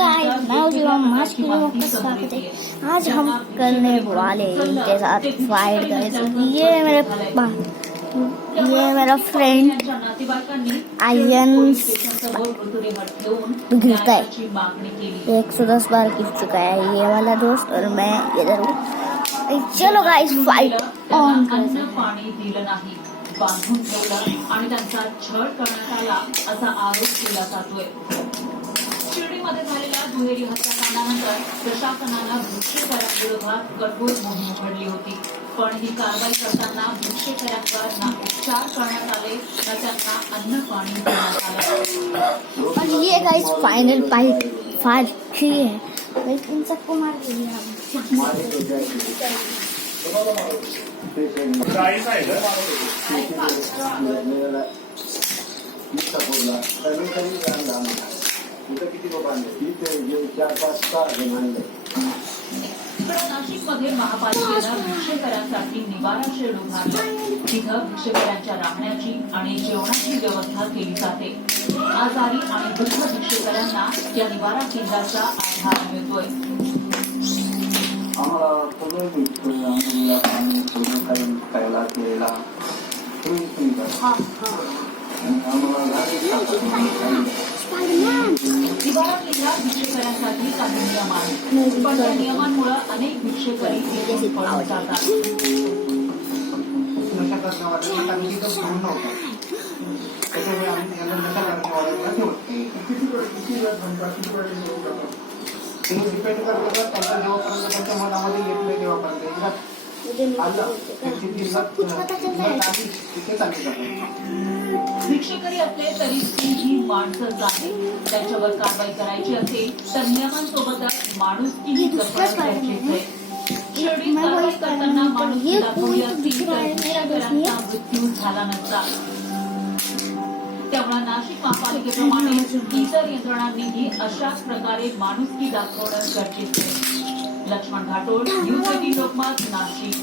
Guys मैं आज के लिए वापस स्वागत है। आज हम करने वाले इनके साथ फाइट गाइस। ये मेरा फ्रेंड आयन गिरता है, 110 बार गिर चुका है ये वाला दोस्त, और मैं इधर हूँ। चलो गाइस फाइट ऑन करते हैं। पाणी दिलं नाही, बांधून ठेवलं आणि त्यांचा छळ करण्यात आला असा आरोप केला जातोय। शिर्डीमध्ये झालेल्या दुहेरी हत्याकांडानंतर प्रशासनानं भिक्षेकरांविरोधात कठोर मोहीम उघडली होती, पण ही कारवाई करताना भिक्षेकरांवर ना उपचार करण्यात आले ना त्यांना अन्न पाणी देण्यात आलं। और ये गाइस फाइनल फाइट की है गाइस, इन सबको मार दिया नाशिकमध्ये महापालिकेनं भिक्षेकरांसाठी निवारा शेड उभारलं। तिथं भिक्षेकरांच्या राहण्याची आणि जेवणाची व्यवस्था केली जाते। आजारी आणि वृद्ध भिक्षेकरांना या निवारा केंद्राचा आधार मिळतोय। निवारा केंद्रात भिक्षेकरांसाठी काही नियम आहेत, पण त्या नियमांमुळे अनेक भिक्षेकरी इथे पळून जातात। भिक्षेकरी असले तरी ही माणसंच आहे, त्यांच्यावर कारवाई करायची असेल तर नियमांसोबतच माणुसकीही जपणं गरजेचं आहे। शिर्डीत कारवाई करताना माणुसकी दाखवली असती तर भिक्षेकरांचा मृत्यू झाला नसता। त्यामुळे नाशिक महापालिकेप्रमाणे इतर यंत्रणांनीही अशाच प्रकारे माणुसकी दाखवणं गरजेचं आहे। लक्ष्मण घाटोड, न्यूज 18 लोकमत, नाशिक।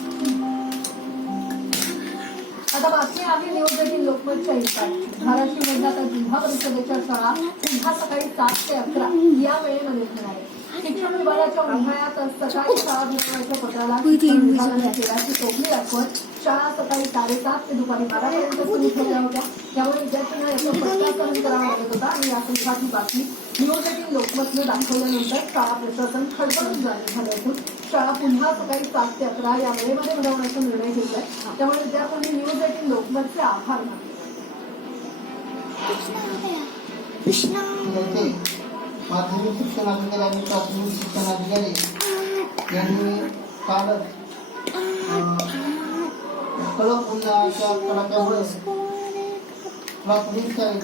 आता बातमी आहे न्यूज 18 लोकमतच्या इन्स्टाची। धाराशिवमधल्या आता जिल्हा परिषदेच्या शाळा पुन्हा सकाळी 7 ते 11 या वेळेमध्ये होणार आहे। शिक्षण विभागाच्या उन्हाळ्यात सकाळी शाळा भरवण्याच्या पत्राला विभागाने केल्याची टोपली दाखवत शाळा सकाळी 7:30 ते दुपारी 12 पर्यंत सुरू ठेवल्या होत्या। त्यामुळे विद्यार्थ्यांना याचं पत्ताकरण करावं लागत होता आणि या संदर्भातली बातमी न्यूज 18 लोकमतने दाखवल्यानंतर शाळा प्रशासन खडबडून झाले असून शाळा पुन्हा सकाळी 7 ते 11 या वेळेमध्ये भरवण्याचा निर्णय घेतलाय। त्यामुळे विद्यार्थ्यांनी न्यूज 18 लोकमतचे आभार मानले। माध्यमिक शिक्षणाधिकारी आणि प्राथमिक शिक्षणाधिकारी यांनी कालच कडक उन्हाळ्याच्या कडाक्यामुळे प्राथमिक शाळेत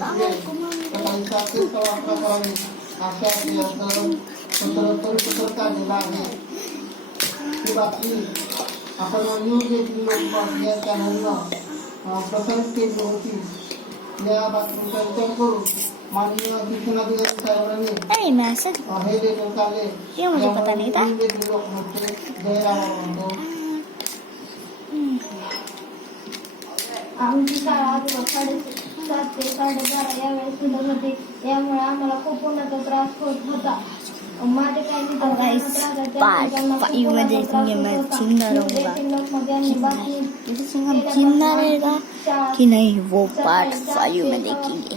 सकाळी 7 ते 11 करावे अशा पत्र काढलेला आहे। ही बातमी आपण न्यूज 18 लोकमत या चॅनलनं प्रसारित केली होती। या बातमीचा विचार करून माननीय शिक्षणाधिकारी साहेबांनी हे लेटर काढले। ये मुझे पता नहीं था। आमची शाळा 7 ते 12:30 या वेळेस सुरू होते, यामुळे आम्हाला खूप उन्हाचा त्रास होत होता। माझे काही जिंदा रहेगा कि नहीं वो पार्ट 5 में देखेंगे।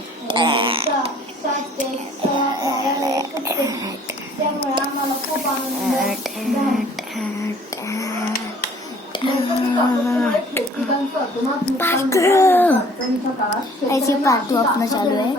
त्यामुळे आम्हाला खूप आनंद ऐसे पार्ट 2 अपना चालू है।